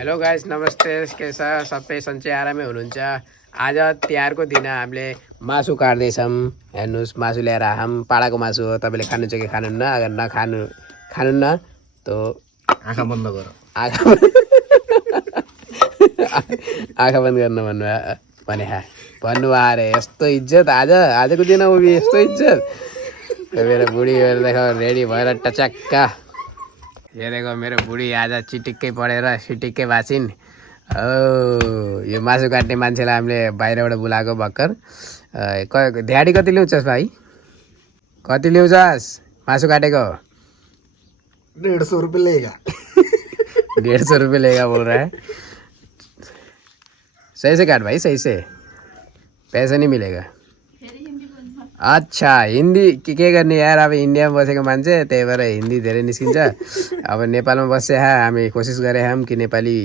Hello guys, नमस्ते। कैसा सबै सन्चै आरामै हुनुहुन्छ? आज तिहारको दिन हामीले मासु काट्दैछौँ। हेर्नुहोस्, मासु ल्याएर आयौँ। पाडाको मासु हो। तपाईँले खानुहुन्छ कि खानुहुन्न? अगर खानुहुन्न त आँखा बन्द गर। आँखा बन्द गर्न भन्नुभयो अरे। यस्तो इज्जत आजको दिन उभि यस्तो इज्जत। मेरो बुढी देखो रेडी भएर टचक्क। यो देखो मेरो बुढी आज चिटिक्कै पढेर सिटिक्कै भाछिन्। यो मासु काट्ने मान्छेलाई हामीले बाहिरबाट बोलाएको भर्खर। ध्याडी कति ल्याउँछस् भाइ? कति ल्याउँछस् मासु काटेको? 150 रुपये लेगा। 150 रुपये लेगा बोल रहा है। सही से काट भाई, सही से। पैसा नहीं मिलेगा। अच्छा, हिन्दी के गर्ने यार? अब इन्डियामा बसेको मान्छे, त्यही भएर हिन्दी धेरै निस्किन्छ। अब नेपालमा बसे हामी कोसिस गरे हम कि नेपाली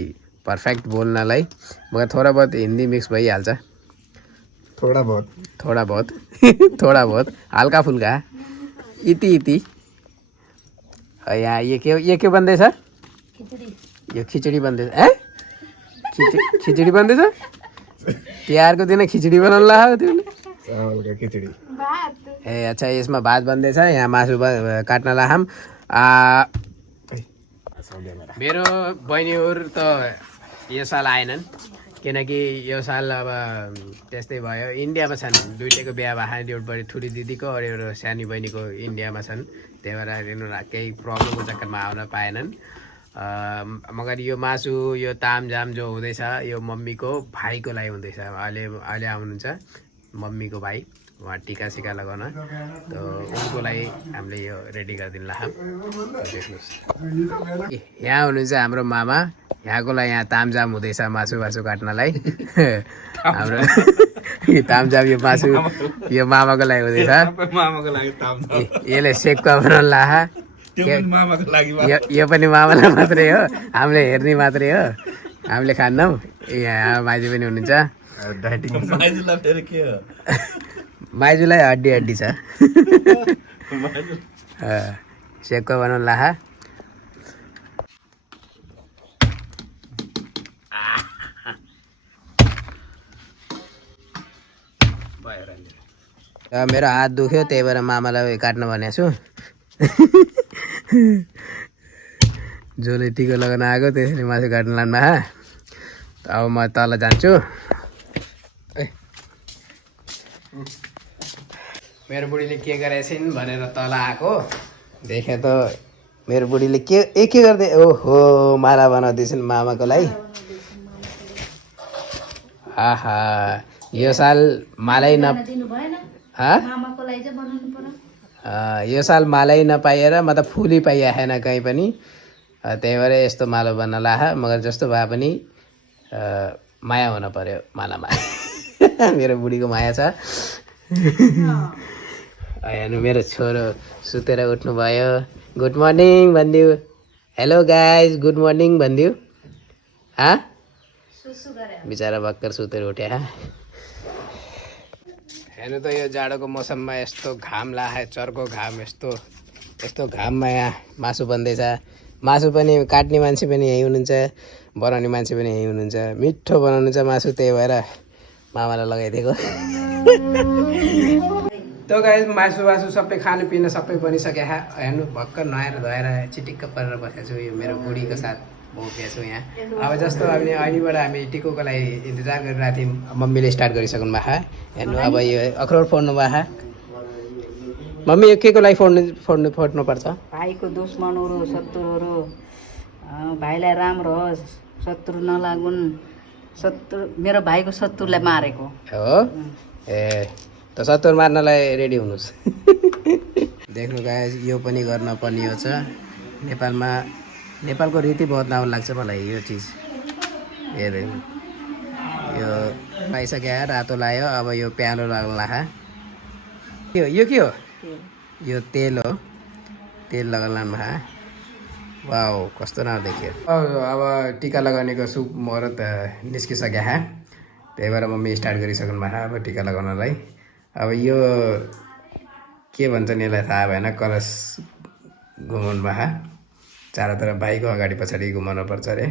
पर्फेक्ट बोल्नलाई, मगर थोड़ा बहुत हिन्दी मिक्स भइहाल्छ। थोड़ा बहुत थोड़ा बहुत हल्का फुल्का, इति यहाँ ये के बन्दैछ? यो खिचडी बन्दैछ। खिचडी बन्दैछ? तिहारको दिन खिचडी बनाउनु लाग्यो तिमीले? चावलका खिचडी। ए अच्छा, यसमा भात बन्दैछ। यहाँ मासु काट्न लाहम। मेरो बहिनीहरू त यो साल आएनन्, किनकि यो साल अब त्यस्तै भयो। इन्डियामा छन्, दुइटैको बिहा भएको। एउटा बढी ठुली दिदीको र एउटा सानी बहिनीको इन्डियामा छन्। त्यही भएर केही प्रब्लमको चक्करमा आउन पाएनन्। मगर यो मासु, यो तामझाम जो हुँदैछ, यो मम्मीको भाइको लागि हुँदैछ। अहिले आउनुहुन्छ मम्मीको भाइ, उहाँ टिका सिका लगाउन। त उनको लागि हामीले यो रेडी गरिदिनु लाग्छौँ। देख्नुहोस्, यहाँ हुनुहुन्छ हाम्रो मामा। यहाँको लागि यहाँ तामझाम हुँदैछ मासु काट्नलाई। हाम्रो तामझाम यो मासु यो मामाको लागि हुँदैछ। यसले सेक्का बनाउनु लाग्छ। यो पनि मामालाई मात्रै हो, हामीले हेर्ने मात्रै हो, हामीले खान्नौँ। यहाँ माइजू पनि हुनुहुन्छ। माइजूलाई हड्डी छ। सेक्का बनाउनु लाग्छ। मेरो हात दुख्यो, त्यही भएर मामालाई काट्न भनेको छु। जसले टिको लगाउन आएको त्यसले मासु काट्न लानु। अब म तल जान्छु। मेरो बुढीले के गरेछिन् भनेर तल आएको देखे त मेरो बुढीले के गर्दै, ओहो माला बनाउँदैछन् मामाको लागि। आहा, यो साल मालै यो साल मालै नपाइएर म त फुली पाइआएन कहीँ पनि। त्यही भएर यस्तो मालो बन्न लाह। मगर जस्तो भए पनि माया हुन पर्यो मालामा। मेरो बुढीको माया छ। हेर्नु, मेरो छोरो सुतेर उठ्नुभयो। गुड मर्निङ भनिदियो। हेलो गाइज, गुड मर्निङ भनिदियो। बिचरा भर्खर सुतेर उठ्या। हेर्नु त, यो जाडोको मौसममा यस्तो घाम लाग्यो, चर्को घाम। यस्तो घाममा यहाँ मासु बन्दैछ। मासु पनि काट्ने मान्छे पनि यहीँ हुनुहुन्छ, बनाउने मान्छे पनि यहीँ हुनुहुन्छ। मिठो बनाउनुहुन्छ मासु, त्यही भएर मामालाई लगाइदिएको। त गाइस, मासु सबै खानुपिना सबै बनिसक्यो। हेर्नु, भर्खर नुहाएर धोएर चिटिक्क परेर बसेको छु। यो मेरो बुढीको साथ उभिएको छु यहाँ। अब जस्तो अहिलेबाट हामी टिकोको लागि इन्तजार गरिरहेको थियौँ। मम्मीले स्टार्ट गरिसक्नु भएको। हेर्नु, अब यो अखरोट फोड्नु भएको। मम्मी, यो के को लागि फोड्नुपर्छ? भाइको दुश्मनहरू, शत्रुहरू, भाइलाई राम्रो होस्, शत्रु नलागुन्। मेरो भाइको शत्रुलाई मारेको हो। ए, त शत्रु मार्नलाई रेडी हुनुहोस्। देख्नु गाइस, यो पनि गर्न पर्ने हो छ। नेपालको रीति बहुत राम्रो लाग्छ मलाई यो चिज। हेर्नु, यो पाइसक्यो, रातो लाग्यो। अब यो प्यालो लाग्न लाग्छ। यो के हो? यो तेल हो। तेल लगाउनु भए। वाउ, कस्तो राम्रो देखियो। अब टिका लगाउनेको सुप मुहुर्त निस्किसक्यो। त्यही भएर मम्मी स्टार्ट गरिसक्नु भएको अब टिका लगाउनलाई। अब यो के भन्छन् यसलाई थाहा भएन, कलश घुमाउनु भएको। चारैतिर भाइको अगाडि पछाडि घुमाउनु पर्छ अरे।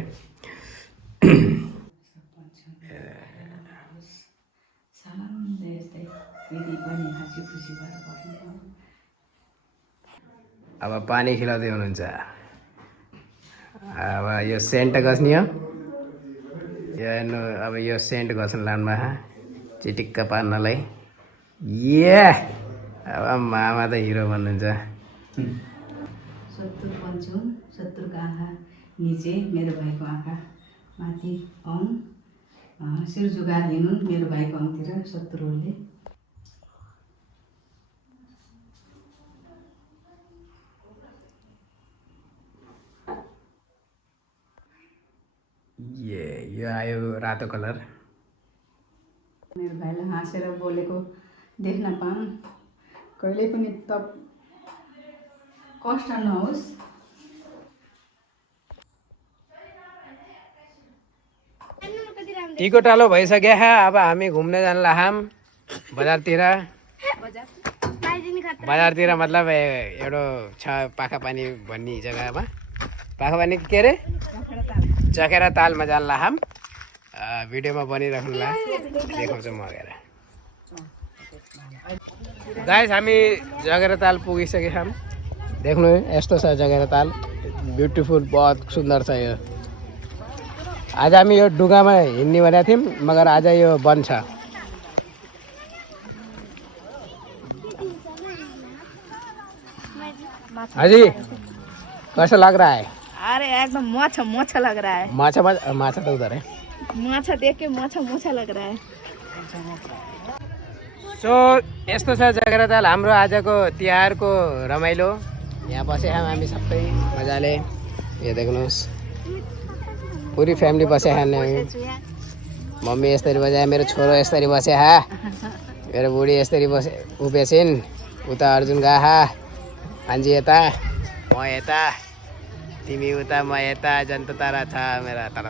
अब पानी खिलाउँदै हुनुहुन्छ। अब यो सेन्ट गस्ने हो, यो हेर्नु अब यो सेन्ट घस्न लानुभयो चिटिक्क पार्नलाई। अब मामा त हिरो भन्नुहुन्छ। सत्तुर पन्छौँ, सत्तुरको आँखा निचे मेरो भाइको आँखा माथि औँ, शिर जुगार लिनु मेरो भाइको औँतिर सत्तुरहरूले। यो आयो रातो कलर। मेरो भाइलाई हाँसेर बोलेको देख्न पाऊँ, कहिले पनि त कष्ट नहोस्। टीको टालो भइसक्यो। अब हामी घुम्न जान लाहाम बजारतिर। बजारतिर मतलब एउटा छ पाखापानी भन्ने जग्गामा, पाखापानी के अरे चकेरा तालमा जान लाहाम। भिडियोमा बनिराख्नुलाई देखाउँछु म गएर। गाइस हामी जगेरा ताल पुगिसकेका छौँ। देख्नु यस्तो छ जगेरा ताल, ब्युटिफुल, बहुत सुन्दर छ यो। आज हामी यो डुगामा हिँड्ने भनेको थियौँ, मगर आज यो बन्द छ। हाजी कैसा लग रहा है? अरे एकदम मोछा मोछा लग रहा है। माछा माछा त उधर है। माछा देख के मोछा मोछा लग रहा है। सो यस्तो छ जगेरा ताल हाम्रो आजको तिहारको रमाइलो। यहाँ बसेका छौँ हामी सबै मजाले। यो देख्नुहोस् पुरी फ्यामिली बसेका छन्। मम्मी यसरी बस्या, मेरो छोरो यसरी बस्या, मेरो बुढी यसरी उभिएछिन्। उता अर्जुन गाहा, हान्जी यता, म यता, तिमी उता, म यता, जनता तारा छ मेरा तर।